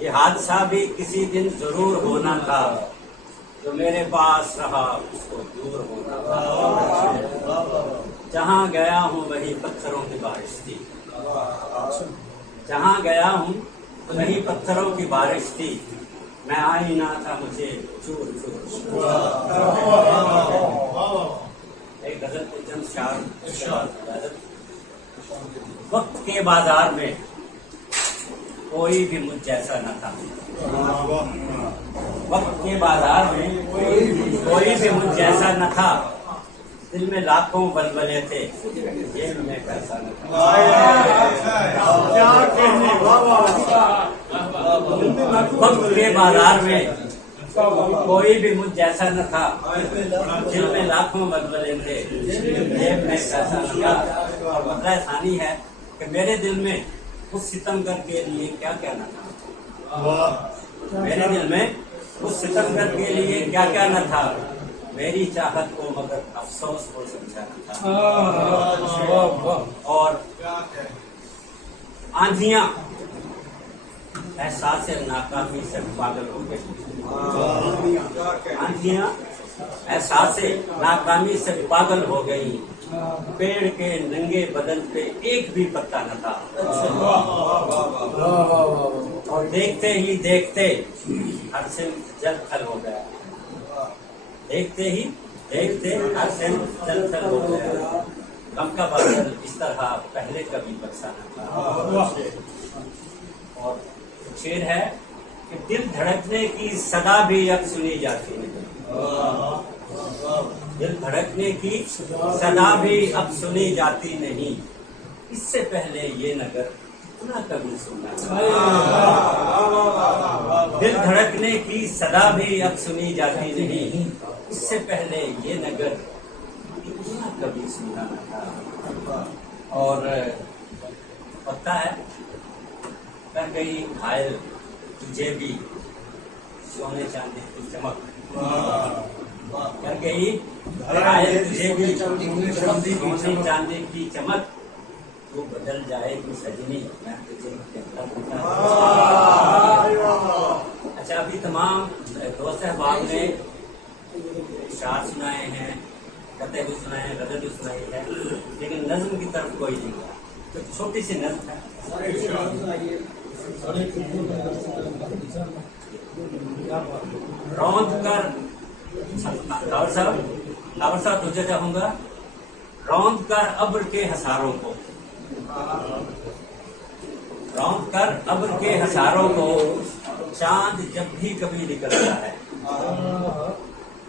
یہ حادثہ بھی کسی دن ضرور ہونا تھا، جو میرے پاس رہا اس کو دور ہونا تھا۔ جہاں گیا ہوں وہی پتھروں کی بارش تھی، جہاں گیا ہوں وہی پتھروں کی بارش تھی، میں آئینہ تھا مجھے چور چور۔ ایک غزل کے چند شعر۔ وقت کے بازار میں کوئی بھی مجھ جیسا نہ تھا، وقت کے بازار میں کوئی بھی مجھ جیسا نہ تھا، دل میں لاکھوں بلبلے تھے، جیب میں پیسہ نہ تھا۔ وقت کے بازار میں کوئی بھی مجھ جیسا نہ تھا، دل میں لاکھوں بلبلے تھے، جیب میں پیسہ نہ تھا۔ اور مسئلہ ثانی ہے کہ میرے دل میں اس ستمگر کے لیے کیا کیا نہ تھا، میرے دل میں اس ستمگر کے لیے کیا کیا نہ تھا، میری چاہت کو مگر افسوس کو سمجھا نہ تھا۔ اور آندھیاں احساس ناکامی سے پاگل ہو گئی، آندھیاں احساس ناکامی سے پاگل ہو گئی، پیڑ کے ننگے بدن پہ ایک بھی پتا نہ تھا، اور دیکھتے ہی دیکھتے ہر صنف جل تھل ہو گیا، دیکھتے ہی دیکھتے ہر صنف جل تھل ہو گیا، غم کا بادل اس طرح پہلے کبھی برسا نہ تھا۔ اور شعر ہے کہ دل دھڑکنے کی صدا بھی اب سنی جاتی نہیں، دل دھڑکنے کی صدا بھی اب سنی جاتی نہیں، اس سے پہلے یہ نگر اتنا کبھی سنا تھا۔ دل دھڑکنے کی صدا بھی اب سنی جاتی نہیں، اس سے پہلے یہ نگر اتنا کبھی سنا نہ تھا۔ اور پتہ ہے کر گئی گھائل تجھے بھی سونے چاندی کی چمک، کر گئی گھائل تجھے بھی سونے چاندی کی چمک، تو بدل جائے گی سجنی میں تجھے کہتا ہوں۔ اچھا، ابھی تمام دوست احباب نے شعر سنائے ہیں، قطعے بھی سنائے ہیں، غزل بھی سنائی ہے، لیکن نظم کی طرف کوئی نہیں گیا، تو چھوٹی سی نظم ہے۔ روند کر لاور صاحب تجھے چاہوں گا، روند کر ابر کے حصاروں کو، روند کر ابر کے حصاروں کو، چاند جب بھی کبھی نکلتا ہے،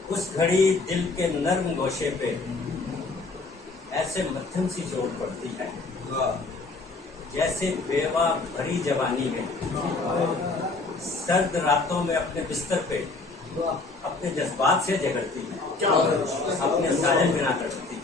اس گھڑی دل کے نرم گوشے پہ ایسے مدھم سی چوٹ پڑتی ہے، جیسے بیوہ بھری جوانی ہے، سرد راتوں میں اپنے بستر پہ اپنے جذبات سے جھگڑتی ہے، اپنے ساحل بنا کرتی ہے۔